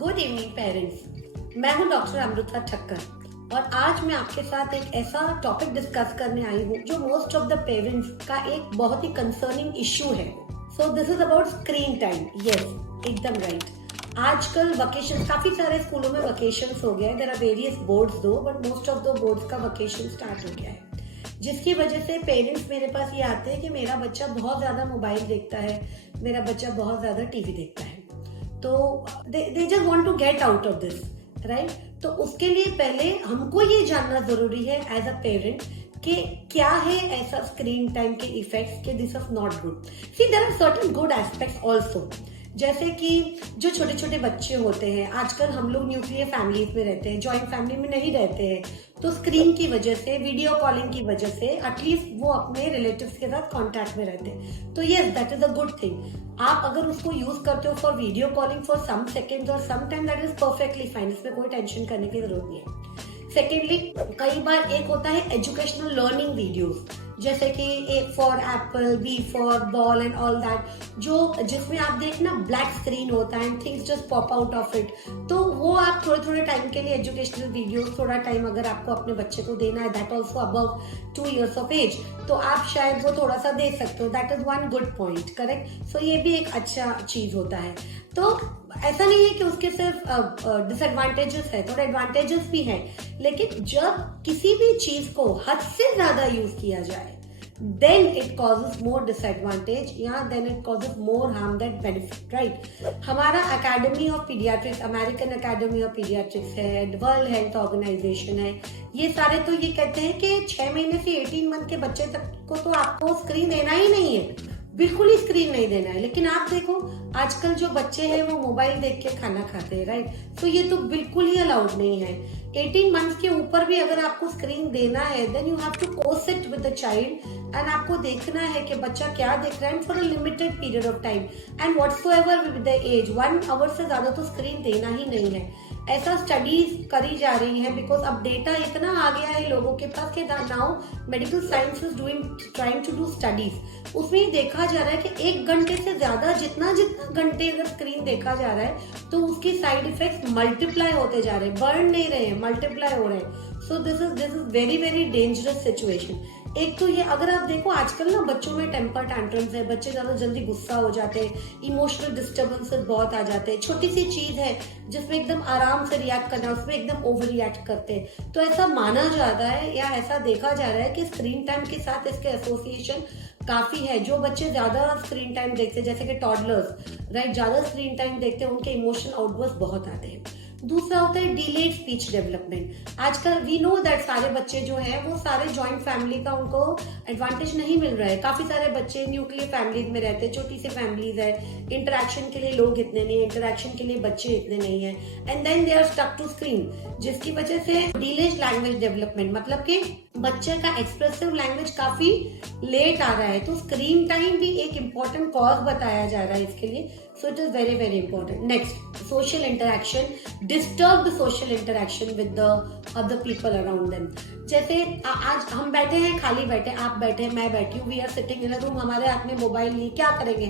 Good evening parents, मैं हूं doctor Amrita Thakkar और आज मैं आपके साथ एक ऐसा टॉपिक डिस्कस करने आई हूं जो मोस्ट ऑफ द पेरेंट्स का एक बहुत ही कंसर्निंग इश्यू है। So this is about screen time. Yes, एकदम राइट। आजकल वकेशन, काफी सारे स्कूलों में वकेशन हो गया है। देयर आर वेरियस बोर्ड्स दो, but most of the boards का वकेशन स्टार्ट हो गया है, जिसकी वजह से पेरेंट्स मेरे पास ये आते हैं कि मेरा बच्चा बहुत ज्यादा मोबाइल देखता है, मेरा बच्चा बहुत ज्यादा टीवी देखता है। तो they just want to get out of this, right. तो उसके लिए पहले हमको ये जानना जरूरी है एज अ पेरेंट कि क्या है ऐसा स्क्रीन टाइम के इफेक्ट्स कि this is not good. See there are certain good aspects also, जैसे कि जो छोटे छोटे बच्चे होते हैं, आजकल हम लोग न्यूक्लियर फैमिलीज में रहते हैं, जॉइंट फैमिली में नहीं रहते हैं, तो स्क्रीन की वजह से, वीडियो कॉलिंग की वजह से एटलीस्ट वो अपने रिलेटिव्स के साथ कांटेक्ट में रहते हैं। तो yes, that is a good thing. आप अगर उसको यूज करते हो for video calling for some seconds और some time, that is perfectly fine, इसमें कोई टेंशन करने की जरूरत नहीं है। सेकेंडली, कई बार एक होता है एजुकेशनल लर्निंग वीडियोस, जैसे कि A for apple, B for ball and all that, जो जिसमें आप देखना ब्लैक स्क्रीन होता है and things just pop out of it. तो वो आप थोड़े थोड़े टाइम के लिए एजुकेशनल वीडियोस, थोड़ा टाइम अगर आपको अपने बच्चे को देना है, that also above 2 years of age, तो आप शायद वो थोड़ा सा दे सकते हो। That is one good point, correct. So ये भी एक अच्छा चीज होता है। तो ऐसा नहीं है कि उसके सिर्फ डिसएडवांटेजेस है, थोड़े एडवांटेजेस भी हैं, लेकिन जब किसी भी चीज को हद से ज्यादा यूज किया जाए, then it causes more disadvantage, या then it causes more harm than benefit, right? हमारा Academy of Pediatrics, American Academy of Pediatrics है, वर्ल्ड हेल्थ ऑर्गेनाइजेशन है, ये सारे तो ये कहते हैं कि 6 महीने से 18 मंथ के बच्चे तक को तो आपको स्क्रीन देना ही नहीं है, बिल्कुल ही स्क्रीन नहीं देना है। लेकिन आप देखो आजकल जो बच्चे हैं वो मोबाइल देख के खाना खाते हैं, राइट। तो ये तो बिल्कुल ही अलाउड नहीं है। 18 मंथ्स के ऊपर भी अगर आपको स्क्रीन देना है, then you have to co-sit with the child and आपको देखना है कि बच्चा क्या देख रहा है for a limited period of time and whatsoever with the age. 1 hour से ज्यादा तो स्क्रीन देना ही नहीं है। ऐसा स्टडीज करी जा रही है, बिकॉज अब डेटा इतना आ गया है लोगों के पास कि now medical science is trying to do studies. उसमें ये देखा जा रहा है कि 1 घंटे से ज्यादा जितना घंटे अगर स्क्रीन देखा जा रहा है तो उसकी साइड इफेक्ट्स मल्टीप्लाई होते जा रहे हैं, बढ़ नहीं रहे हैं, मल्टीप्लाई हो रहे हैं। So this is very very dangerous situation. एक तो ये, अगर आप देखो आजकल ना बच्चों में टेम्पर टैंट्रम्स है, बच्चे ज्यादा जल्दी गुस्सा हो जाते हैं, इमोशनल डिस्टर्बेंसेस बहुत आ जाते हैं। छोटी सी चीज है जिसमें एकदम आराम से रिएक्ट करना, उसमें एकदम ओवर रिएक्ट करते हैं। तो ऐसा माना जाता है या ऐसा देखा जा रहा है कि स्क्रीन टाइम के साथ इसके एसोसिएशन काफी है। जो बच्चे ज्यादा स्क्रीन टाइम देखते हैं, जैसे कि टॉडलर्स, राइट, ज्यादा स्क्रीन टाइम देखते हैं, उनके इमोशनल आउटबर्स्ट बहुत आते हैं। दूसरा होता है डिलेड स्पीच डेवलपमेंट। आजकल वी नो दैट सारे बच्चे जो हैं वो सारे जॉइंट फैमिली का उनको एडवांटेज नहीं मिल रहा है। काफी सारे बच्चे न्यूक्लियर फैमिलीज में रहते हैं, छोटी सी फैमिलीज है, इंटरेक्शन के लिए लोग इतने नहीं है, इंटरेक्शन के लिए बच्चे इतने नहीं है, and then they are stuck to screen, जिसकी वजह से डिलेड लैंग्वेज डेवलपमेंट, मतलब कि बच्चे का एक्सप्रेसिव लैंग्वेज काफी लेट आ रहा है। तो स्क्रीन टाइम भी एक इम्पोर्टेंट कॉज बताया जा रहा है इसके लिए। So it is very very important. Next, social interaction, disturb social interaction with the other people around them. जैसे आज हम बैठे हैं, खाली बैठे, आप बैठे, मैं बैठी हूँ, we are sitting in a room, हमारे हाथ में मोबाइल नहीं, क्या करेंगे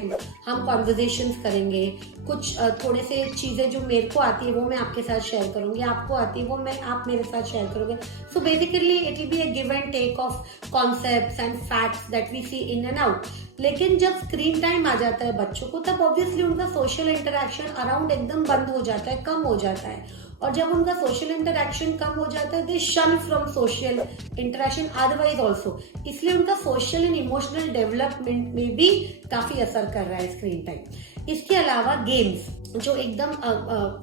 हम कॉन्वर्जेशंस करेंगे, कुछ थोड़े से चीजें जो मेरे को आती है वो मैं आपके साथ शेयर करूंगी, आपको आती है वो आप मेरे साथ शेयर करोगे। So basically it will be a give and take of concepts and facts that we see in and out. लेकिन जब स्क्रीन टाइम आ जाता है बच्चों को, तब ऑब्वियसली उनका सोशल इंटरेक्शन अराउंड एकदम बंद हो जाता है, कम हो जाता है। और जब उनका सोशल इंटरेक्शन कम हो जाता है, दे शन from social interaction otherwise also. इसलिए उनका सोशल एंड इमोशनल डेवलपमेंट में भी काफी असर कर रहा है स्क्रीन टाइम। इसके अलावा गेम्स, जो एकदम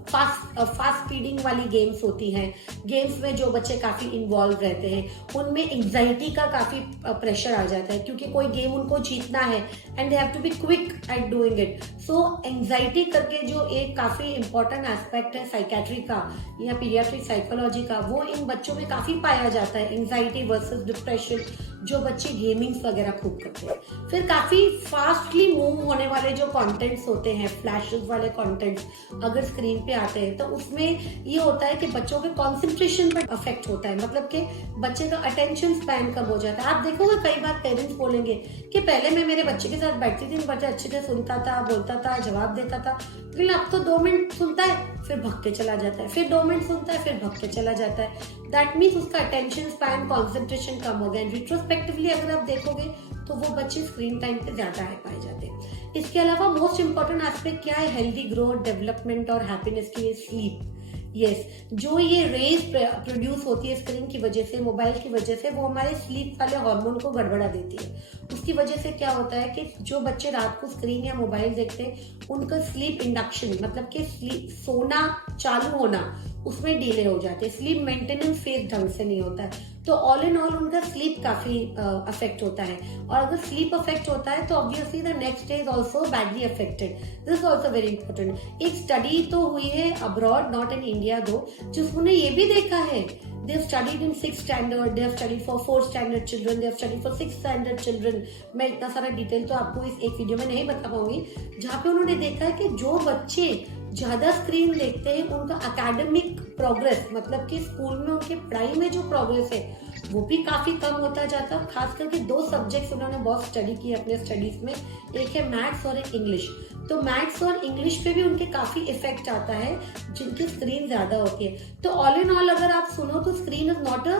फास्ट फीडिंग वाली गेम्स होती हैं, गेम्स में जो बच्चे काफी इन्वॉल्व रहते हैं, उनमें एंजाइटी का काफी प्रेशर आ जाता है, क्योंकि कोई गेम उनको जीतना है and they have to be quick at doing it. So anxiety करके जो एक काफी इंपॉर्टेंट एस्पेक्ट है साइकेट्री का या पीडियाट्रिक साइकोलॉजी का, वो इन बच्चों में काफी पाया जाता है। एंजाइटी वर्सेस डिप्रेशन, जो बच्चे गेमिंग्स वगैरह खूब करते हैं। फिर काफी फास्टली मूव होने वाले जो कंटेंट्स होते हैं, फ्लैशेस वाले कंटेंट्स अगर स्क्रीन पे आते हैं, तो उसमें ये होता है कि बच्चों के कंसंट्रेशन पर अफेक्ट होता है, मतलब कि बच्चे का अटेंशन स्पैन कम हो जाता है। आप देखोगे कई बार पेरेंट्स बोलेंगे कि पहले मैं मेरे बच्चे के साथ बैठती थी, बच्चा अच्छे से सुनता था, बोलता था, जवाब देता था, लेकिन अब तो 2 मिनट सुनता है, फिर भग के चला जाता है, फिर 2 मिनट सुनता है, फिर भग के चला जाता है। दैट मीन्स उसका अटेंशन स्पैन, कॉन्सेंट्रेशन कम हो गया। एंड रिट्रोस्पेक्टिवली अगर आप देखोगे तो वो बच्चे स्क्रीन टाइम पे ज्यादा है पाए जाते हैं। इसके अलावा मोस्ट इंपॉर्टेंट एस्पेक्ट क्या है हेल्दी ग्रोथ, डेवलपमेंट और हैप्पीनेस के लिए? स्लीप। यस, जो ये रेज प्रोड्यूस होती है स्क्रीन की वजह से, मोबाइल की वजह से, वो हमारे स्लीप वाले हार्मोन को गड़बड़ा देती है। उसकी वजह से क्या होता है कि जो बच्चे रात को स्क्रीन या मोबाइल देखते हैं उनका स्लीप इंडक्शन मतलब कि स्लीप सोना चालू होना उसमें डिले हो जाते हैं। स्लीप मेंटेनेंस फेज ढंग से नहीं होता है, तो ऑल इन ऑल उनका स्लीप काफी अफेक्ट होता है। और अगर स्लीप अफेक्ट होता है तो obviously the next day is also badly affected. This is also very important. एक स्टडी तो हुई है अब्रॉड, नॉट इन इंडिया दो, जिसने ये भी देखा है, they have studied in 6th standard, they have studied for 4th standard children, they have studied for 6th standard children। मैं इतना सारा डिटेल तो आपको इस एक वीडियो में नहीं बता पाऊंगी, जहाँ पे उन्होंने देखा है कि जो बच्चे ज्यादा स्क्रीन देखते हैं उनका एकेडमिक प्रोग्रेस मतलब कि स्कूल में उनके पढ़ाई में जो प्रोग्रेस है वो भी काफी कम होता जाता। खास करके 2 सब्जेक्ट्स उन्होंने बहुत स्टडी की अपने स्टडीज में, एक है मैथ्स और एक इंग्लिश। तो मैथ्स और इंग्लिश पे भी उनके काफी इफेक्ट आता है जिनकी स्क्रीन ज्यादा होती है। तो ऑल इन ऑल अगर आप सुनो तो screen is not a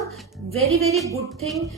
very very good thing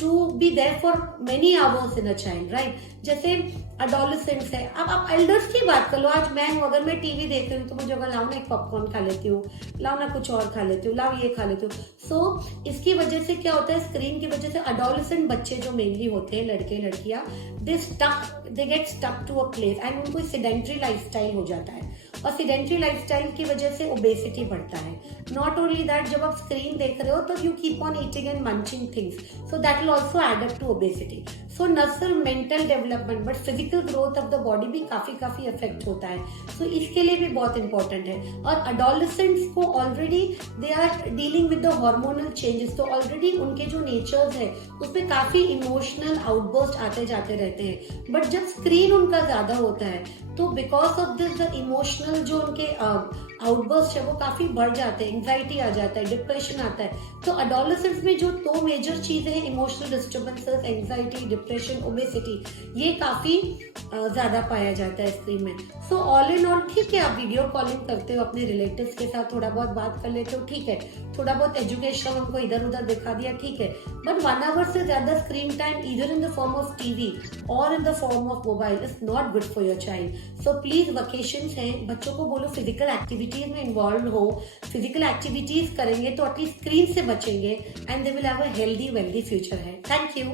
to be there for many hours in a child, right. जैसे अडोलेसेंट्स है, अब आप एल्डर्स की बात कर लो। आज मैं हूँ, अगर मैं टीवी देख रही हूँ तो मुझे अगर लाओ ना एक पॉपकॉर्न खा लेती हूँ, लाओ ना कुछ और खा लेती हूँ, लाओ ये खा लेती हूँ। सो इसकी वजह से क्या होता है, स्क्रीन की वजह से अडोलेसेंट बच्चे जो मेनली होते हैं, लड़के लड़कियां, they get stuck to a place and उनको सेडेंट्री लाइफस्टाइल हो जाता है। और सेडेंट्री लाइफस्टाइल की वजह से ओबेसिटी बढ़ता है। नॉट ओनली दैट, जब आप स्क्रीन देख रहे हो तो you keep on eating and munching things, so that will also add up to obesity. So न सिर्फ mental development but physical growth of the body भी काफी अफेक्ट होता है। सो इसके लिए भी बहुत इंपॉर्टेंट है। और अडोलेसेंट्स को already they are dealing with the hormonal changes, तो ऑलरेडी उनके जो नेचर्स है उसमें काफी इमोशनल आउटबर्स्ट आते जाते रहते हैं। बट जब स्क्रीन उनका ज्यादा होता है तो because of this the emotional जो उनके आउटबर्स्ट है वो काफी बढ़ जाते हैं, एंग्जाइटी आ जाता है, डिप्रेशन आता है। तो अडोलेसेंट्स में जो 2 मेजर चीजें हैं, emotional disturbances, anxiety, depression, obesity, ये काफी ज्यादा पाया जाता है स्क्रीन में। सो ऑल इन ऑल ठीक है, आप वीडियो कॉलिंग करते हो अपने रिलेटिव्स के साथ, थोड़ा बहुत बात कर लेते हो, ठीक है, थोड़ा बहुत एजुकेशन उनको इधर उधर दिखा दिया, ठीक है। बट 1 आवर से ज्यादा स्क्रीन टाइम इधर in the form of TV और in the form of mobile is not good for your child. So please, vacations हैं, बच्चों को बोलो फिजिकल एक्टिविटीज में इन्वॉल्व हो। फिजिकल एक्टिविटीज करेंगे तो एटलीस्ट स्क्रीन से बचेंगे and they will have a healthy wealthy future है। Thank you.